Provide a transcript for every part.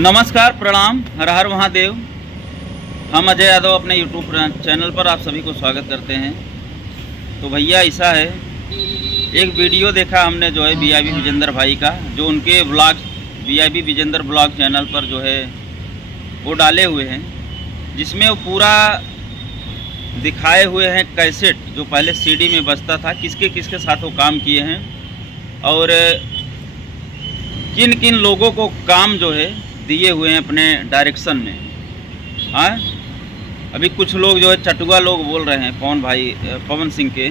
नमस्कार, प्रणाम, हर हर महादेव। हम अजय यादव अपने यूट्यूब चैनल पर आप सभी को स्वागत करते हैं। तो भैया ऐसा है, एक वीडियो देखा हमने जो है वीआईपी विजेंद्र भाई का, जो उनके blog VIP Vijender blog channel पर जो है वो डाले हुए हैं, जिसमें वो पूरा दिखाए हुए हैं कैसेट जो पहले सीडी में बजता था, किसके किसके साथ वो काम किए हैं और किन किन लोगों को काम जो है दिए हुए हैं अपने डायरेक्शन में। हाँ, अभी कुछ लोग जो है चटुआ लोग बोल रहे हैं पवन सिंह के,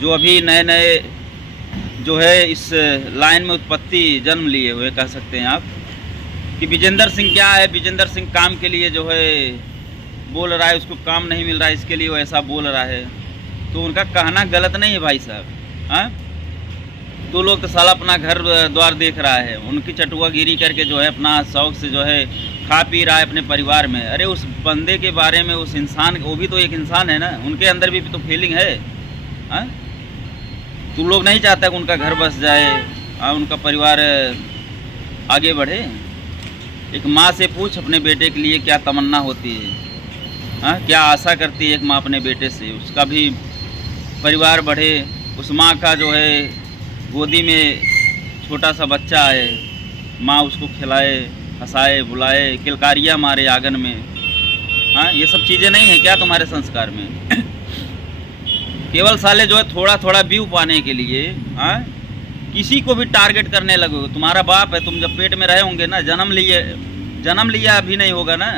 जो अभी नए नए जो है इस लाइन में उत्पत्ति जन्म लिए हुए कह सकते हैं आप, कि विजेंद्र सिंह क्या है, विजेंद्र सिंह काम के लिए जो है बोल रहा है, उसको काम नहीं मिल रहा है इसके लिए वो ऐसा बोल रहा है। तो उनका कहना गलत नहीं है भाई साहब। हाँ, तो लोग तो साला अपना घर द्वार देख रहा है, उनकी चटुआगिरी करके जो है अपना शौक से जो है खा पी रहा है अपने परिवार में। अरे उस बंदे के बारे में, उस इंसान, वो भी तो एक इंसान है ना, उनके अंदर भी तो फीलिंग है। हाँ, तुम लोग नहीं चाहता कि उनका घर बस जाए, उनका परिवार आगे बढ़े। एक माँ से पूछ अपने बेटे के लिए क्या तमन्ना होती है। हाँ, क्या आशा करती है एक माँ अपने बेटे से, उसका भी परिवार बढ़े। उस माँ का जो है गोदी में छोटा सा बच्चा है, माँ उसको खिलाए, हंसाए, बुलाए, किलकारियाँ मारे आंगन में। हाँ, ये सब चीज़ें नहीं है क्या तुम्हारे संस्कार में? केवल साले जो है थोड़ा थोड़ा व्यू पाने के लिए हाँ किसी को भी टारगेट करने लगे। तुम्हारा बाप है, तुम जब पेट में रहे होंगे ना, जन्म लिया अभी नहीं होगा ना,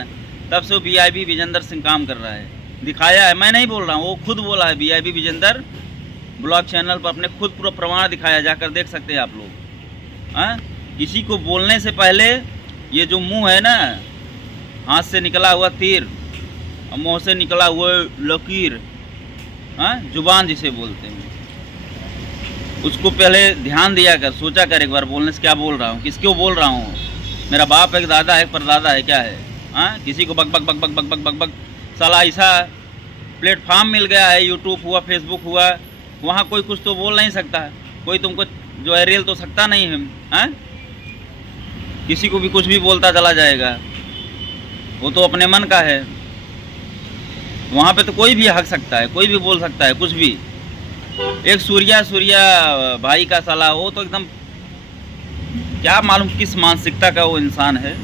तब से वो वीआईपी विजेंद्र सिंह काम कर रहा है, दिखाया है। मैं नहीं बोल रहा हूँ, वो खुद बोला है। वीआईपी विजेंद्र ब्लॉग चैनल पर अपने खुद पूरा प्रमाण दिखाया, जाकर देख सकते हैं आप लोग। हाँ, किसी को बोलने से पहले ये जो मुंह है ना, हाथ से निकला हुआ तीर और मुंह से निकला हुआ लकीर, हाँ, जुबान जिसे बोलते हैं, उसको पहले ध्यान दिया कर, सोचा कर एक बार बोलने से क्या बोल रहा हूँ, किसको बोल रहा हूँ। मेरा बाप है, दादा है, परदादा है, क्या है? हाँ, किसी को बक बक बक बक बक बक बक बक साला ऐसा प्लेटफॉर्म मिल गया है, यूट्यूब हुआ, फेसबुक हुआ, वहाँ कोई कुछ तो बोल नहीं सकता, कोई तुमको जो है रेल तो सकता नहीं है। हाँ, किसी को भी कुछ भी बोलता चला जाएगा, वो तो अपने मन का है। वहाँ पे तो कोई भी हक सकता है, कोई भी बोल सकता है कुछ भी। एक सूर्या भाई का साला, वो तो एकदम क्या मालूम किस मानसिकता का वो इंसान है।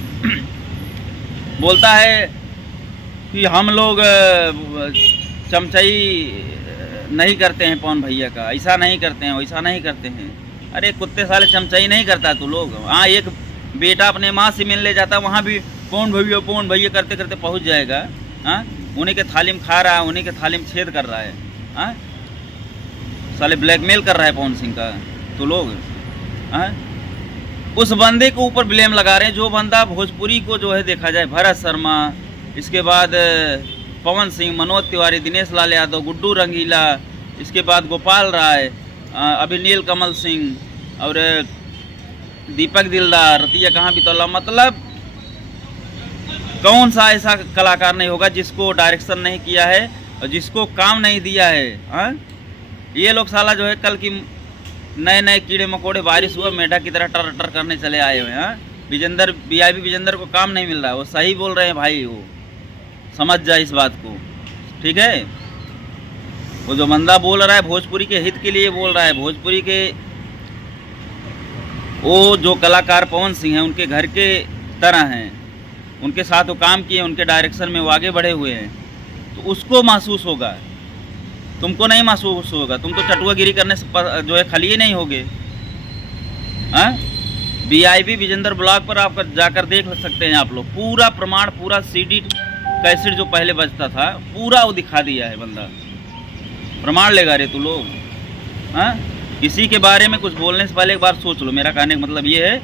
बोलता है कि हम लोग चमचाई नहीं करते हैं पवन भैया का, ऐसा नहीं करते हैं, वैसा नहीं करते हैं। अरे कुत्ते साले चमचाई नहीं करता तू लोग। हाँ, एक बेटा अपने माँ से मिलने जाता, वहाँ भी पवन भैया करते करते पहुँच जाएगा। हाँ, उन्हीं के थाली में खा रहा है, उन्हीं के थाली में छेद कर रहा है। हाँ, साले ब्लैकमेल कर रहा है पवन सिंह का तो लोग। हाँ, उस बंदे के ऊपर ब्लेम लगा रहे हैं, जो बंदा भोजपुरी को जो है देखा जाए, भरत शर्मा, इसके बाद पवन सिंह, मनोज तिवारी, दिनेश लाल यादव, गुड्डू रंगीला, इसके बाद गोपाल राय, अभी नील कमल सिंह और दीपक दिलदार, रतिया कहाँ बितौला। मतलब कौन सा ऐसा कलाकार नहीं होगा जिसको डायरेक्शन नहीं किया है और जिसको काम नहीं दिया है। हाँ, ये लोग साला जो है कल की नए नए कीड़े मकोड़े, बारिश हुआ मेढक की तरह टर टर करने चले आए हुए हैं। हाँ, वीआईपी विजेंद्र को काम नहीं मिल रहा है, वो सही बोल रहे हैं भाई, वो समझ जाए इस बात को, ठीक है? वो जो बंदा बोल रहा है भोजपुरी के हित के लिए बोल रहा है, भोजपुरी के वो जो कलाकार पवन सिंह हैं उनके घर के तरह हैं, उनके साथ वो काम किए, उनके डायरेक्शन में वो आगे बढ़े हुए हैं, तो उसको महसूस होगा, तुमको नहीं महसूस होगा। तुम तो चटुआगिरी करने से जो है खली ही नहीं होगे। हाँ, वीआईपी विजेंद्र ब्लॉग पर आप जाकर देख सकते हैं आप लोग, पूरा प्रमाण, पूरा सीडी कैसेट जो पहले बजता था पूरा वो दिखा दिया है बंदा। प्रमाण लेगा रे तू लोग। हाँ, किसी के बारे में कुछ बोलने से पहले एक बार सोच लो। मेरा कहने का मतलब ये है।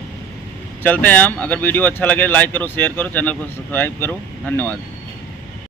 चलते हैं हम। अगर वीडियो अच्छा लगे लाइक करो, शेयर करो, चैनल को सब्सक्राइब करो। धन्यवाद।